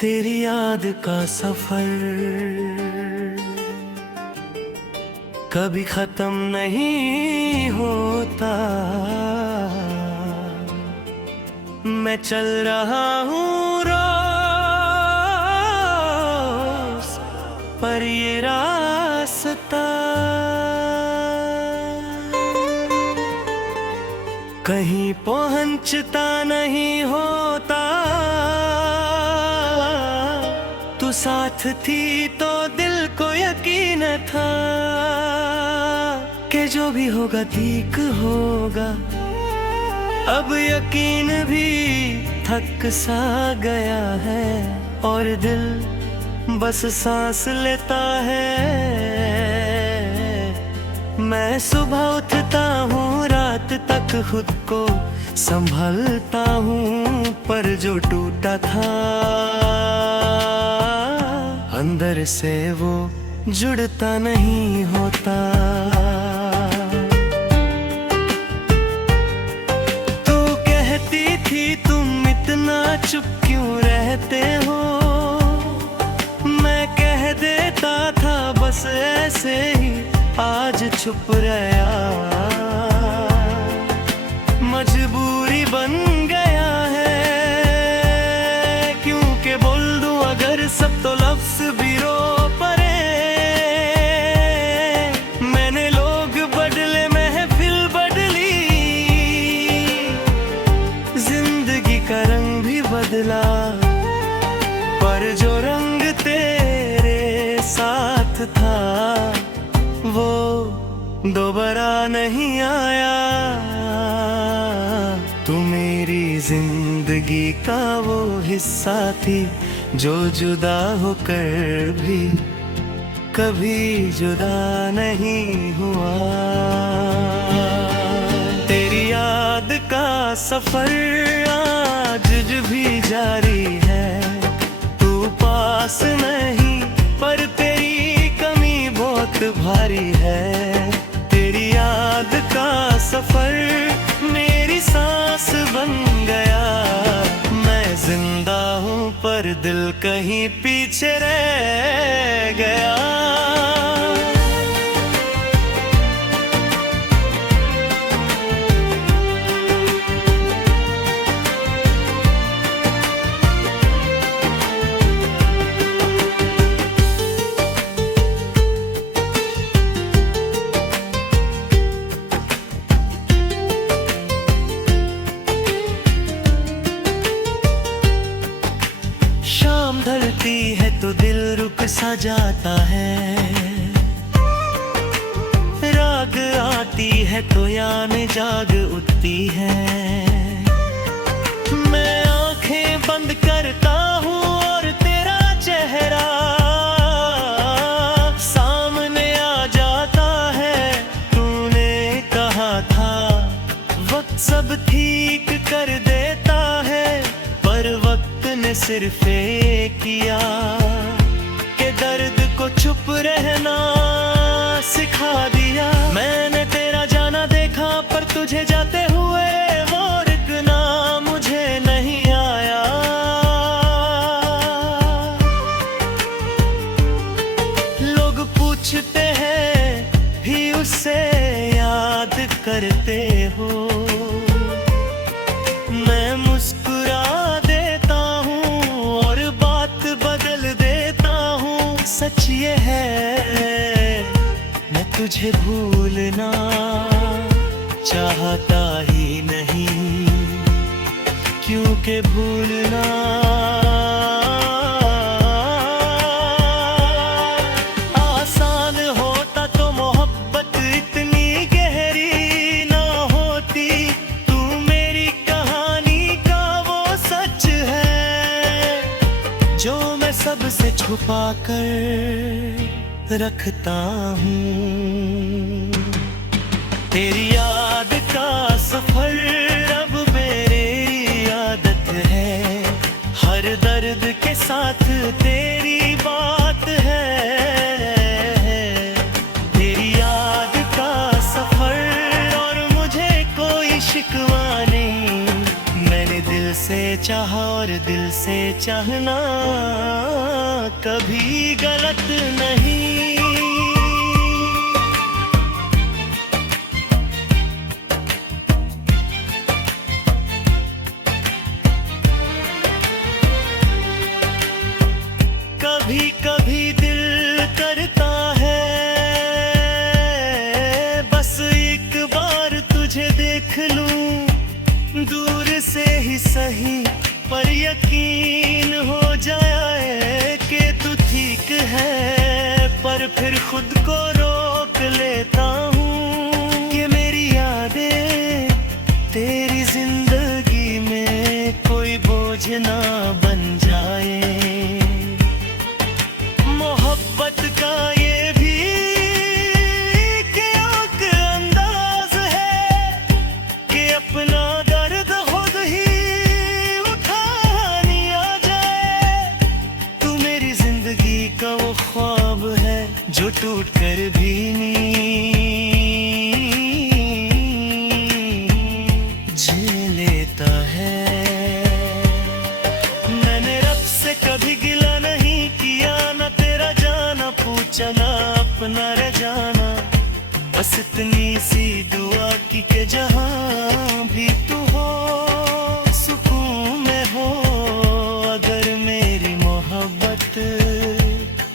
तेरी याद का सफर कभी खत्म नहीं होता। मैं चल रहा हूँ रोज पर ये रास्ता कहीं पहुंचता नहीं होता। तू साथ थी तो दिल को यकीन था कि जो भी होगा ठीक होगा। अब यकीन भी थक सा गया है और दिल बस सांस लेता है। मैं सुबह उठता हूँ रात तक खुद को संभलता हूँ, पर जो टूटा था अंदर से वो जुड़ता नहीं होता। तू कहती थी तुम इतना चुप क्यों रहते हो, मैं कह देता था बस ऐसे ही आज छुप रहा। मजबूरी बन गया है क्योंकि बोल दूं अगर सब तो लफ्ज भी रो पड़े। मैंने लोग बदले महफिल बदली, जिंदगी का रंग भी बदला, पर जो रंग तेरे साथ था वो दोबारा नहीं आया। तू मेरी जिंदगी का वो हिस्सा थी जो जुदा होकर भी कभी जुदा नहीं हुआ। तेरी याद का सफर आज भी जारी है। तू पास नहीं पर तेरी कमी बहुत भारी है। तेरी याद का सफर मेरी सांस बन गया। मैं जिंदा हूँ पर दिल कहीं पीछे रह गया। ढलती है तो दिल रुक सा जाता है, राग आती है तो यान जाग उठती है। मैं आंखें बंद करता हूँ और तेरा चेहरा सामने आ जाता है। तूने कहा था वक्त सब ठीक कर देता है, पर वक्त ने सिर्फ किया कि दर्द को चुप रहना सिखा दिया। मैंने तेरा जाना देखा पर तुझे जाते हुए वो रुकना मुझे नहीं आया। लोग पूछते हैं भी उससे याद करते हो, मैं मुस्कुरा देता हूँ और बात बदल देता हूँ। सच ये है मैं तुझे भूलना चाहता ही नहीं, क्योंकि भूलना आसान होता तो मोहब्बत इतनी गहरी ना होती। तू मेरी कहानी का वो सच है जो मैं सबसे छुपा कर रखता हूँ। तेरी याद का सफर अब मेरी आदत है, हर दर्द के साथ तेरी बात है। तेरी याद का सफर और मुझे कोई शिकवा नहीं, मैंने दिल दिल से चाहा और दिल से चाहना कभी गलत नहीं। कभी कभी दिल करता है बस एक बार तुझे देख लूं, दूर से ही सही पर यकीन हो जाए कि तू ठीक है। पर फिर खुद को रोक लेता हूँ कि मेरी यादें तेरी जिंदगी में कोई बोझ ना बन जाए। मोहब्बत का ये भी एक अंदाज है कि अपना दर्द खुद ही उठा लिया जाए। तू मेरी जिंदगी का वो ख्वाब है जो टूट कर भी जी लेता है। मैंने रब से कभी गिला नहीं किया, ना तेरा जाना पूछा ना अपना रह जाना। बस इतनी सी दुआ की के जहां भी तू हो सुकून में हो। अगर मेरी मोहब्बत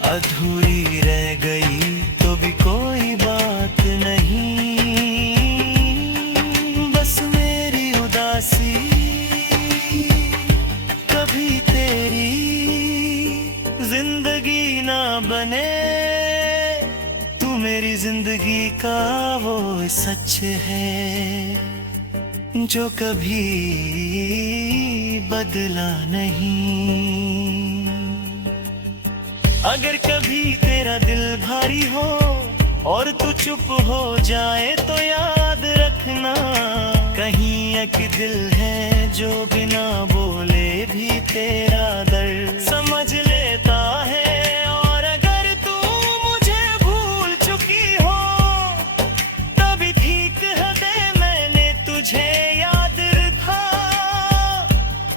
अधूरी रह गई तो भी कोई बात नहीं। बस मेरी उदासी कभी तेरी जिंदगी ना बने। तू मेरी जिंदगी का वो सच है जो कभी बदला नहीं। अगर कभी तेरा दिल भारी हो और तू चुप हो जाए तो याद रखना, कहीं एक दिल है जो बिना बोले भी तेरा दर्द समझ लेता है। और अगर तू मुझे भूल चुकी हो तभी ठीक है दे मैंने तुझे याद था।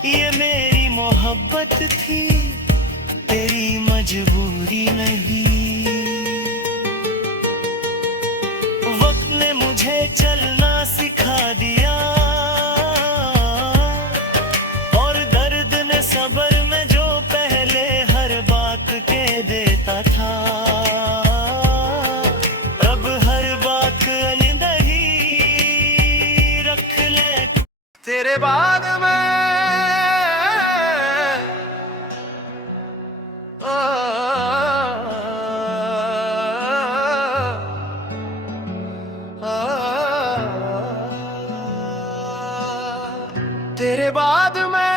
ये मेरी मोहब्बत थी तेरी मजबूरी नहीं। वक्त ने मुझे चलना सिखा दिया और दर्द ने सब्र में जो पहले हर बात के देता था, अब हर बात अलिंदा ही रख ले। तेरे बाद में तेरे बाद मैं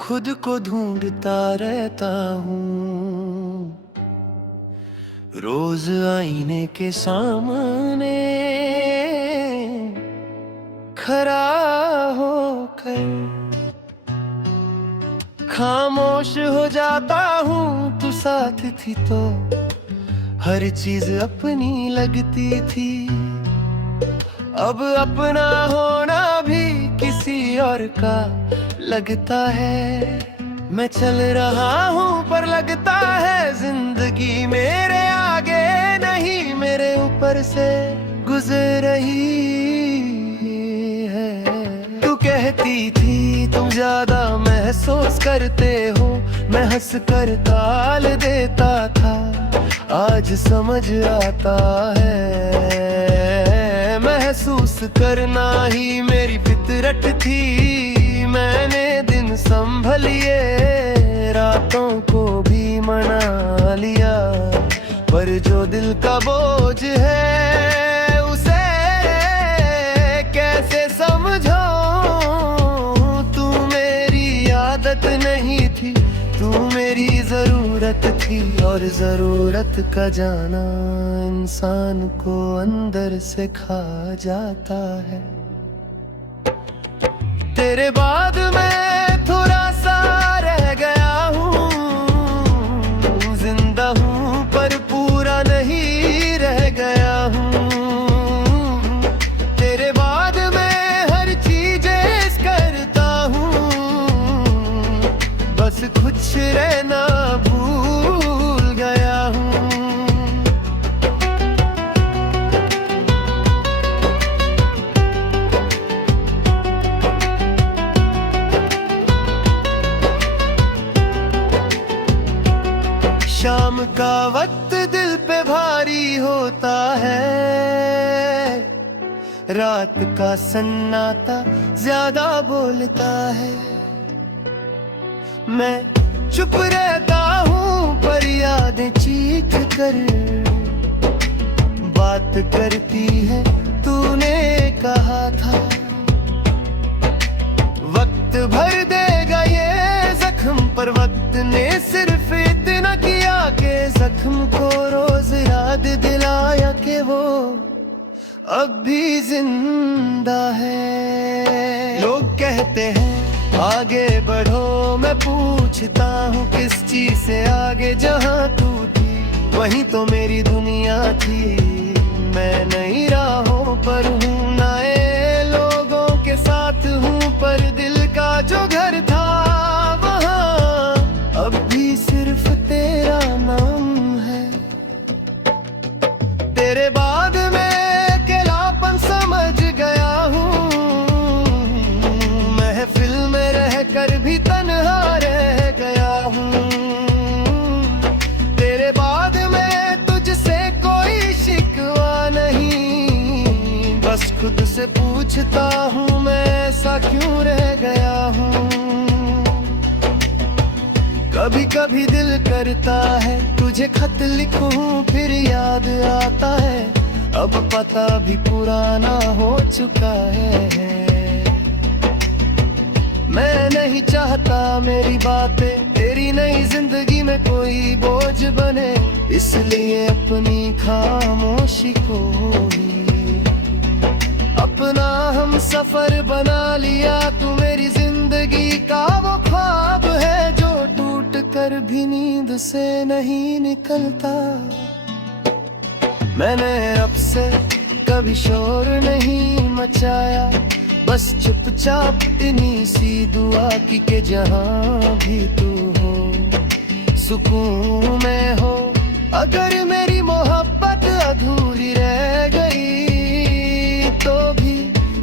खुद को ढूंढता रहता हूँ, रोज आईने के सामने खड़ा होकर खामोश हो जाता हूँ। तू साथ थी तो हर चीज अपनी लगती थी, अब अपना होना भी किसी और का लगता है। मैं चल रहा हूँ पर लगता है जिंदगी मेरे आगे नहीं मेरे ऊपर से गुजर रही है। तू कहती थी तुम ज्यादा महसूस करते हो, मैं हंस कर टाल देता था। आज समझ आता है महसूस करना ही मेरी फितरत थी। मैंने दिन संभलिए रातों को भी मना लिया, पर जो दिल का बोझ है उसे कैसे समझो। तू मेरी आदत नहीं थी, तू मेरी जरूरत थी, और जरूरत का जाना इंसान को अंदर से खा जाता है। तेरे बाद मैं थोड़ा सा रह गया हूँ, जिंदा हूँ पर पूरा नहीं रह गया हूँ। तेरे बाद मैं हर रात का सन्नाटा ज्यादा बोलता है। मैं चुप रहता हूँ पर यादें चीख कर बात करती है। तूने कहा था वक्त भर देगा ये जख्म, पर वक्त ने सिर्फ इतना किया कि जख्म को रोज याद दिलाया कि वो अब भी जिंदा है। लोग कहते हैं आगे बढ़ो, मैं पूछता हूँ किस चीज से आगे। जहाँ तू थी वहीं तो मेरी दुनिया थी। मैं नई राहों पर हूँ, नए लोगों के साथ हूँ, पर दिल का जो घर था वहाँ अब भी सिर्फ तेरा नाम है। तेरे बाद में अकेलापन समझ गया हूँ, महफिल में रह कर भी तन्हा रह गया हूँ। तेरे बाद में तुझसे कोई शिकवा नहीं, बस खुद से पूछता हूँ मैं ऐसा क्यों रह गया हूँ। कभी कभी दिल करता है तुझे खत लिखूं, फिर याद आता है अब पता भी पुराना हो चुका है। मैं नहीं चाहता मेरी बातें तेरी नई जिंदगी में कोई बोझ बने, इसलिए अपनी खामोशी को ही अपना हम सफर बना लिया। तू मेरी जिंदगी का वो ख्वाब है जो टूट कर भी नींद से नहीं निकलता। मैंने अब से कभी शोर नहीं मचाया, बस चुपचाप इन्हीं सी दुआ की के जहाँ भी तू हो सुकून में हो। अगर मेरी मोहब्बत अधूरी रह गई तो भी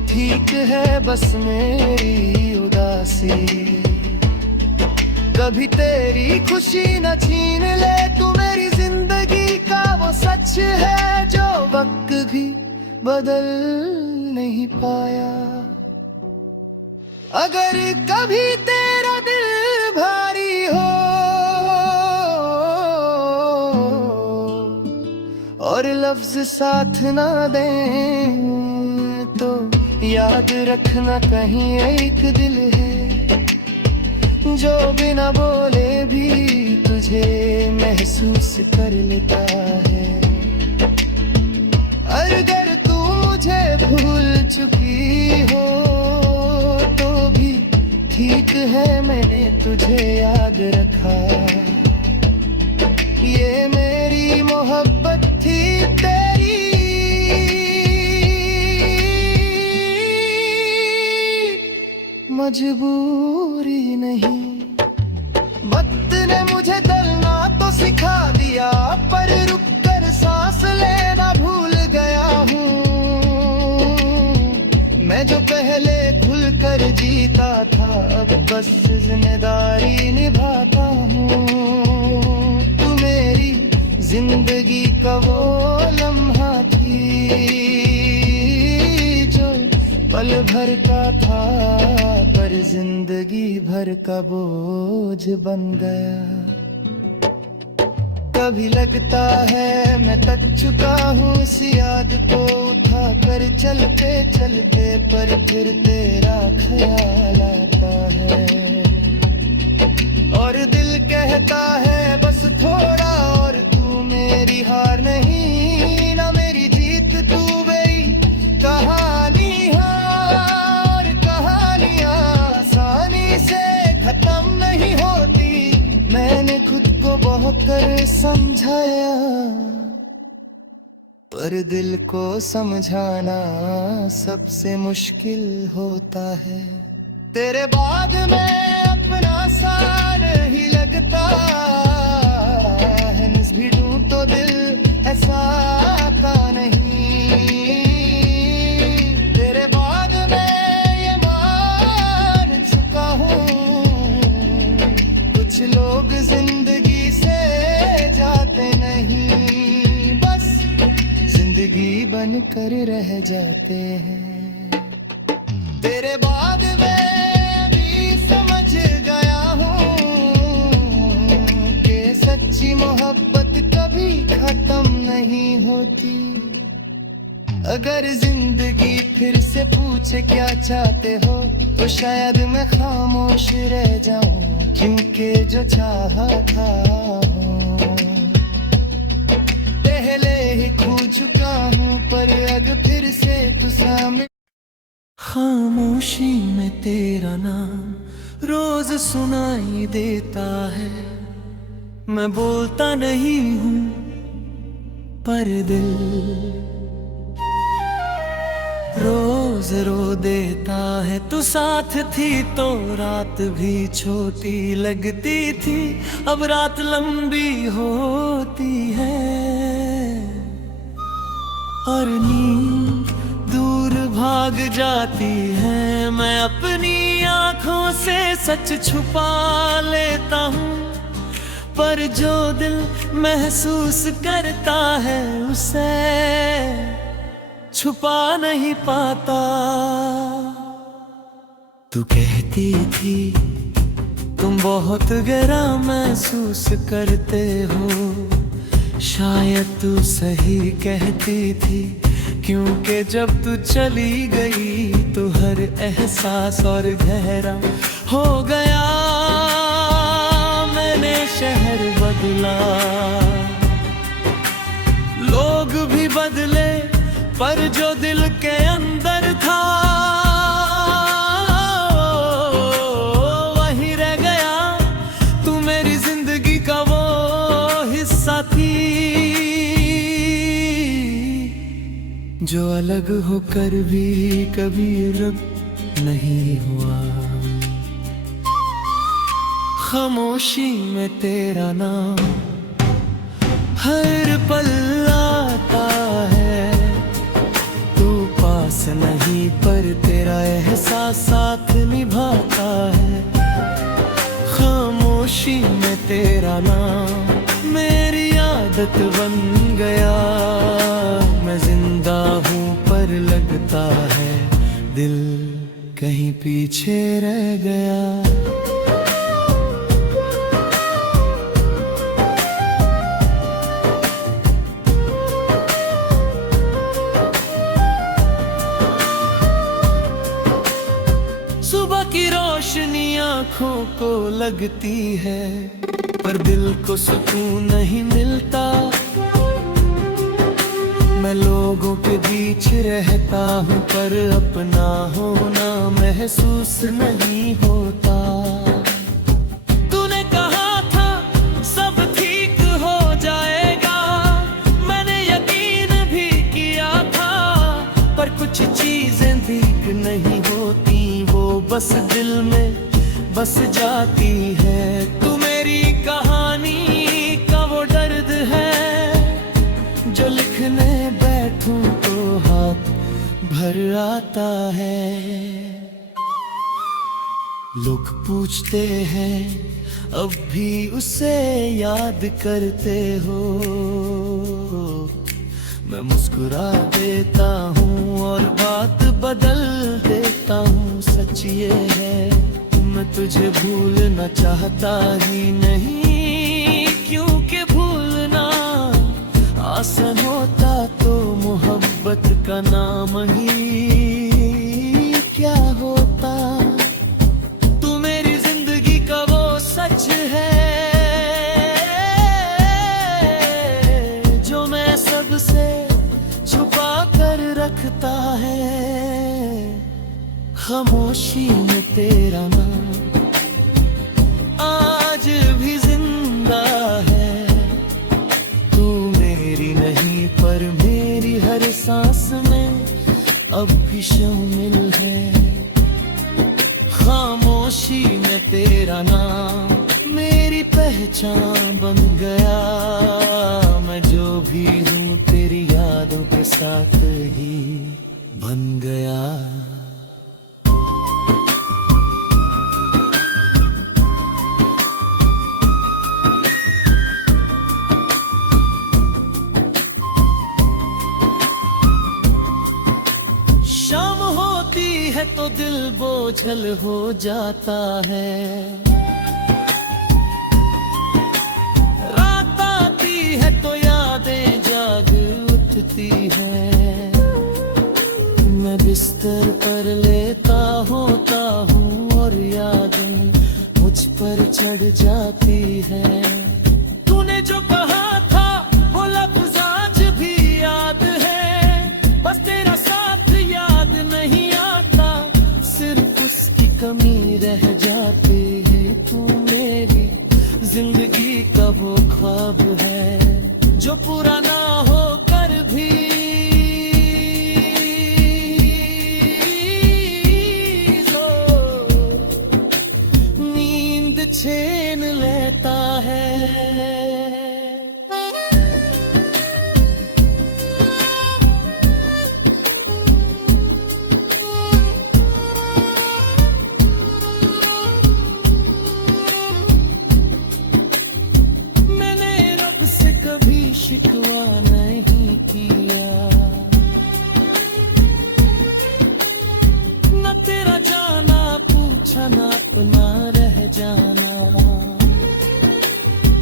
ठीक है, बस मेरी उदासी कभी तेरी खुशी न छीन ले। तू मेरी जिंदगी का वो सच है जो वक्त भी बदल नहीं पाया। अगर कभी तेरा दिल भारी हो और लफ्ज साथ ना दें, तो याद रखना कहीं एक दिल है जो बिना बोले भी तुझे महसूस कर लेता है। अगर तू मुझे भूल चुकी हो तो भी ठीक है, मैंने तुझे याद रखा। ये मेरी मोहब्बत थी तेरी, मजबूरी नहीं। वक्त ने मुझे चलना तो सिखा दिया, पर रुक कर सांस लेना भूल गया हूँ। मैं जो पहले खुल कर जीता था अब बस जिम्मेदारी निभाता हूँ। तू मेरी जिंदगी का वो लम्हा थी जो पल भर का था, पर जिंदगी भर का बोझ बन गया। कभी लगता है मैं थक चुका हूँ इस याद को उठा कर चलते चलते, पर फिर तेरा ख्याल आता है और दिल कहता है बस थोड़ा और। तू मेरी हार नहीं ना मेरी जीत, तू मेरी कहानी है और कहानियां आसानी से खत्म नहीं होती। मैंने खुद को बहुत कर समझाया, पर दिल को समझाना सबसे मुश्किल होता है। तेरे बाद में अपना सा नहीं लगता है, निस भी ढूं तो दिल ऐसा आता नहीं। तेरे बाद में ये मान चुका हूँ कुछ लोग जिंदगी से जाते नहीं, बस जिंदगी बन कर रह जाते। रहते हैं। तेरे बाद मैं भी समझ गया हूँ कि सच्ची मोहब्बत कभी खत्म नहीं होती। अगर जिंदगी फिर से पूछे क्या चाहते हो, तो शायद मैं खामोश रह जाऊं, क्योंकि जो चाहा था पहले ही खो चुका हूँ। पर अब फिर से तू सामने। खामोशी में तेरा नाम रोज सुनाई देता है। मैं बोलता नहीं हूँ पर दिल रोज रो देता है। तू साथ थी तो रात भी छोटी लगती थी, अब रात लंबी होती है और नींद दूर भाग जाती है। मैं अपनी आंखों से सच छुपा लेता हूँ, पर जो दिल महसूस करता है उसे छुपा नहीं पाता। तू कहती थी तुम बहुत गहरा महसूस करते हो, शायद तू सही कहती थी, क्योंकि जब तू चली गई तो हर एहसास और गहरा हो गया। मैंने शहर बदला, लोग भी बदले, पर जो दिल के अंदर था वही रह गया। तू मेरी जिंदगी का वो हिस्सा थी जो अलग होकर भी कभी रब नहीं हुआ। खामोशी में तेरा नाम हर पल आता है। नहीं पर तेरा एहसास साथ निभाता है। खामोशी में तेरा नाम मेरी आदत बन गया। मैं जिंदा हूँ पर लगता है दिल कहीं पीछे रह गया। सुबह की रोशनी आँखों को लगती है, पर दिल को सुकून नहीं मिलता। मैं लोगों के बीच रहता हूँ, पर अपना होना महसूस नहीं होता। तूने कहा था सब ठीक हो जाएगा, मैंने यकीन भी किया था, पर कुछ चीजें ठीक नहीं होती, बस दिल में बस जाती है। तू मेरी कहानी का वो दर्द है जो लिखने बैठूं तो हाथ भर आता है। लोग पूछते हैं अब भी उसे याद करते हो, मैं मुस्कुरा देता हूँ और बात बदल देता हूँ। सच ये है मैं तुझे भूलना चाहता ही नहीं, क्योंकि भूलना आसान होता तो मोहब्बत का नाम ही क्या होता। तू मेरी जिंदगी का वो सच है जो मैं सबसे छुपा कर रखता है। खामोशी में तेरा नाम आज भी जिंदा है। तू मेरी नहीं पर मेरी हर सांस में अब भी शामिल है। खामोशी में तेरा नाम मेरी पहचान बन गया। मैं जो भी हूँ तेरी यादों के साथ ही बन गया। है तो दिल बोझल हो जाता है। रात आती है तो यादें जाग उठती हैं। मैं बिस्तर पर लेता होता हूँ और यादें मुझ पर चढ़ जाती है। तूने जो कहा था वो लफ्ज़ आज भी याद है, बस तेरा साथ याद नहीं आता, सिर्फ उसकी कमी रह जाती है। तू मेरी जिंदगी का वो ख्वाब है जो पूरा ना होकर भी नींद छीन लेता है। शिकवा नहीं किया, न तेरा जाना पूछा न अपना रह जाना,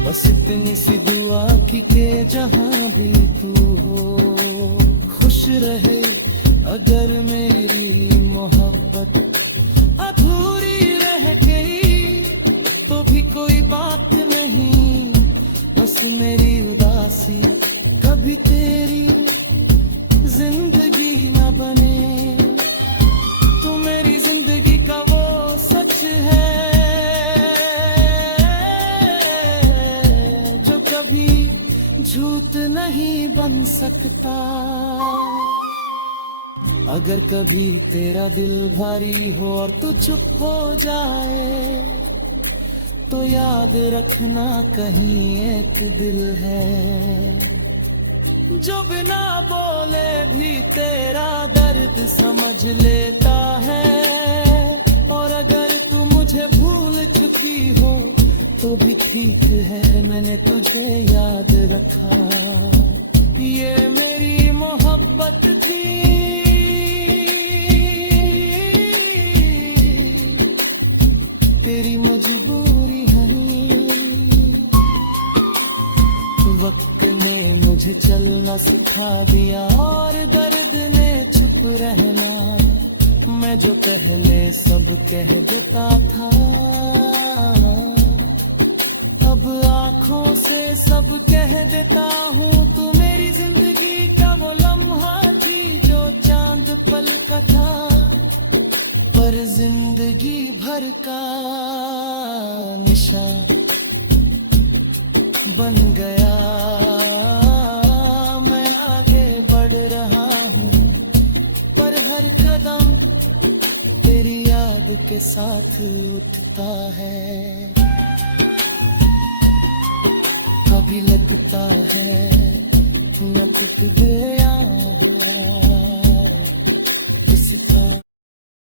बस इतनी सी दुआ की के जहां भी तू हो खुश रहे। अगर मेरी मोहब्बत अधूरी रह गई तो भी कोई बात नहीं, बस मेरी उदासी कभी तेरी जिंदगी न बने। तू मेरी जिंदगी का वो सच है जो कभी झूठ नहीं बन सकता। अगर कभी तेरा दिल भारी हो और तू चुप हो जाए तो याद रखना कहीं एक दिल है जो बिना बोले भी तेरा दर्द समझ लेता है। और अगर तू मुझे भूल चुकी हो तो भी ठीक है, मैंने तुझे याद रखा। ये मेरी मोहब्बत थी, तेरी मजबूरी वक्त ने मुझे चलना सिखा दिया और दर्द ने चुप रहना। मैं जो पहले सब कह देता था अब आंखों से सब कह देता हूँ। तू मेरी जिंदगी का वो लम्हा थी जो चांद पल का था, पर जिंदगी भर का निशान बन गया। मैं आगे बढ़ रहा हूँ पर हर कदम तेरी याद के साथ उठता है। कभी लगता है न टूट गया।